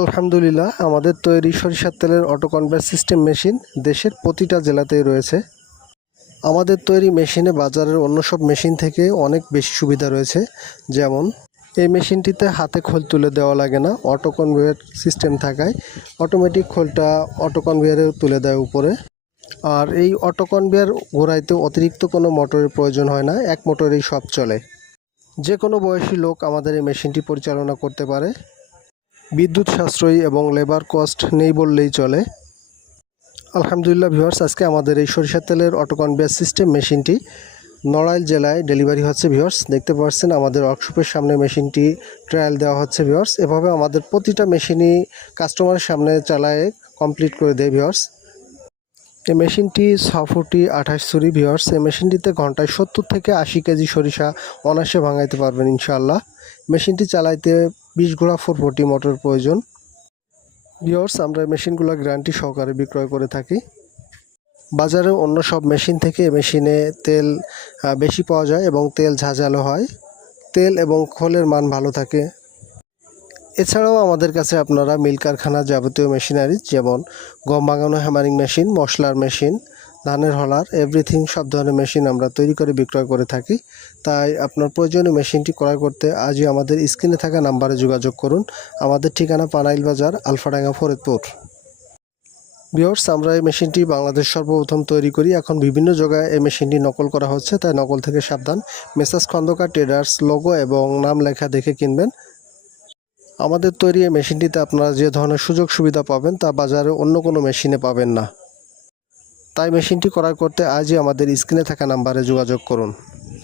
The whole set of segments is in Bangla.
আলহামদুলিল্লাহ, আমাদের তৈরি সরিষার তেলের অটো কনভার্ট সিস্টেম মেশিন দেশের প্রতিটা জেলাতেই রয়েছে। আমাদের তৈরি মেশিনে বাজারের অন্য সব মেশিন থেকে অনেক বেশি সুবিধা রয়েছে। যেমন এই মেশিনটিতে হাতে খোল তুলে দেওয়া লাগে না, অটো কনভেয়ার সিস্টেম থাকায় অটোমেটিক খোলটা অটো কনভেয়ারে তুলে দেয় উপরে। আর এই অটো কনভেয়ার ঘোরাইতে অতিরিক্ত কোনো মোটরের প্রয়োজন হয় না, এক মোটরেই সব চলে। যে কোনো বয়সী লোক আমাদের এই মেশিনটি পরিচালনা করতে পারে। বিদ্যুৎ সাশ্রয়ী এবং লেবার কস্ট নেই বললেই চলে। আলহামদুলিল্লাহ ভিউয়ার্স, আজকে আমাদের এই সরিষার তেলের অটো কনভেয়ার সিস্টেম মেশিনটি নড়াইল জেলায় ডেলিভারি হচ্ছে। ভিউয়ার্স দেখতে পাচ্ছেন আমাদের ওয়ার্কশপের সামনে মেশিনটি ট্রায়াল দেওয়া হচ্ছে। ভিউয়ার্স এভাবে আমাদের প্রতিটা মেশিনই কাস্টমারের সামনে চালায় কমপ্লিট করে দেয়। ভিউয়ার্স এই মেশিনটি 6 ফুটি 28 ছুরি। ভিউয়ার্স এই মেশিনটিতে ঘন্টায় 70 থেকে 80 কেজি সরিষা অনায়াসে ভাঙাইতে পারবেন ইনশাআল্লাহ। মেশিনটি চালাইতে 20 ঘোড়া 440 মোটর প্রয়োজন। ভিউয়ার্স আমরা এই মেশিনগুলো গ্যারান্টি সহকারে বিক্রয় করে থাকি। বাজারে অন্য সব মেশিন থেকে মেশিনে তেল বেশি পাওয়া যায় এবং তেল ঝাঁঝালো হয়, তেল এবং খোলের মান ভালো থাকে। এছাড়াও আমাদের কাছে আপনারা মিল কারখানা যাবতীয় মেশিনারি যেমন গম ভাঙানো হ্যামারিং মেশিন, মশলার মেশিন, ধানের হলার, এভরিথিং সব ধরনের মেশিন আমরা তৈরি করে বিক্রয় করে থাকি। তাই আপনার প্রয়োজনীয় মেশিনটি ক্রয় করতে আজই আমাদের স্ক্রিনে থাকা নাম্বারে যোগাযোগ করুন। আমাদের ঠিকানা পানাইল বাজার, আলফাডাঙ্গা, ফরিদপুর। ভিউয়ার্স আমরা এই মেশিনটি বাংলাদেশ সর্বপ্রথম তৈরি করি। এখন বিভিন্ন জায়গায় এই মেশিনটি নকল করা হচ্ছে, তাই নকল থেকে সাবধান। মেসার্স খন্দকার ট্রেডার্স লোগো এবং নাম লেখা দেখে কিনবেন। আমাদের তৈরি এই মেশিনটিতে আপনারা যে ধরনের সুযোগ সুবিধা পাবেন তা বাজারে অন্য কোনো মেশিনে পাবেন না। তাই মেশিনটি ক্রয় করতে আজই আমাদের স্ক্রিনে থাকা নাম্বারে যোগাযোগ করুন।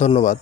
ধন্যবাদ।